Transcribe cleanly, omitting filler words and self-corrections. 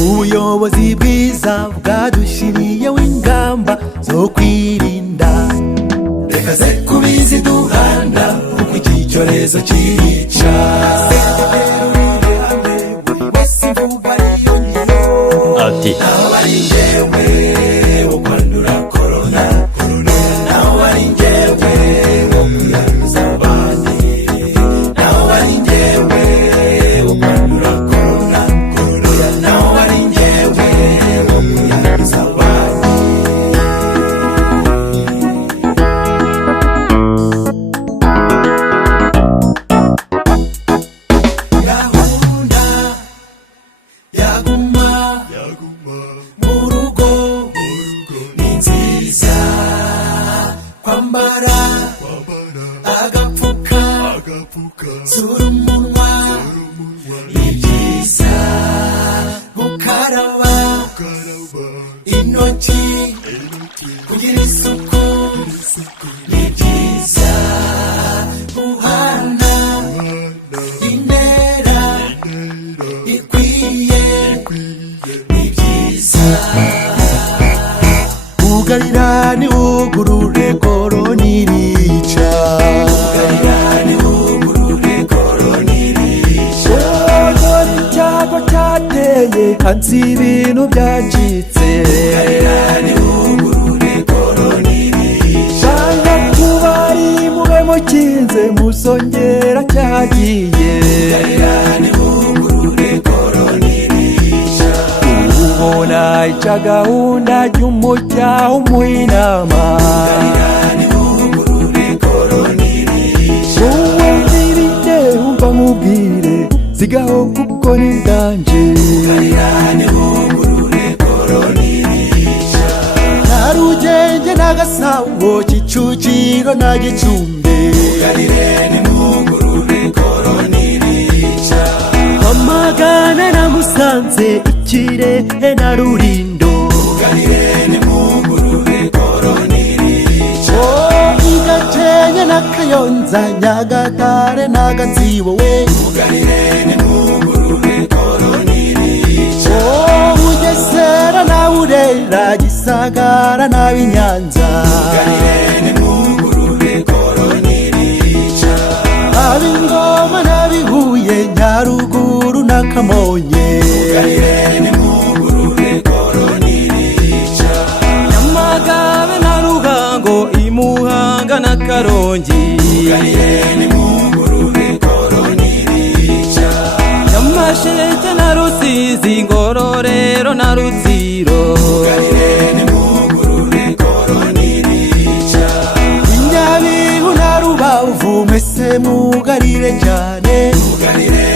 ubuyobozi bwiza bwadushiriyeho ingamba zo kwirinda, reka ze kubizi duhana kuko iki cyorezo kirica. Ati naho ari njyewe wo kwandura corona, naho ari njyewe wo kuyanduza abandi, naho ari njyewe wo kwandura corona, naho ari njyewe wo kuyanduza abandi. Gahunda yaguma murugo ni nziza, kwambara agapfuka sura umunwa ni byiza, gukaraba intoki kugira isuku ni byiza, guhana intera ikwiye ni byiza, ugarira ni ugurure korona irica, ugarira ni ugurure korona irica. Dore icyago cyateye hanze ibintu byacitse, ugarira ni ugurure korona irica. Banga kubari mube mukinze musongera cyagiye, ugarira ni ugurure korona irica. Ubona ica gahunda y'umujyaho umuinama, ugarira ni ugurure korona irica. Wowe nirinde umva mubwire sigaho kuko ni danje, ugarira ni ugurure korona irica. Narugenge n'agasabo Kicukiro na Gicumbi, ugarire ni ugurure korona irica. Amagana na Musanze Kirehe na Rulindo, ugarire ni ugurure korona irica. Gakenke na Kayonza Nyagatare na Gatsibo we, ugarire ni ugurure korona irica. Bugesera na Burera Gisagara na Binyanza, ugarire ni ugurure korona irica. Ab'Ingoma na Bihuye Nyaruguru na Kamonyi, ugarire ni ugurure korona irica. Nyamagabe na Ruhango Imuhanga na Karongi, ugarire ni ugurure korona irica. Nyamasheke na Rusizi Ngororero na Rutsiro, ugarire ni ugurure korona irica. Nyabihu na Rubavu mwese mugarire cyane, ugarire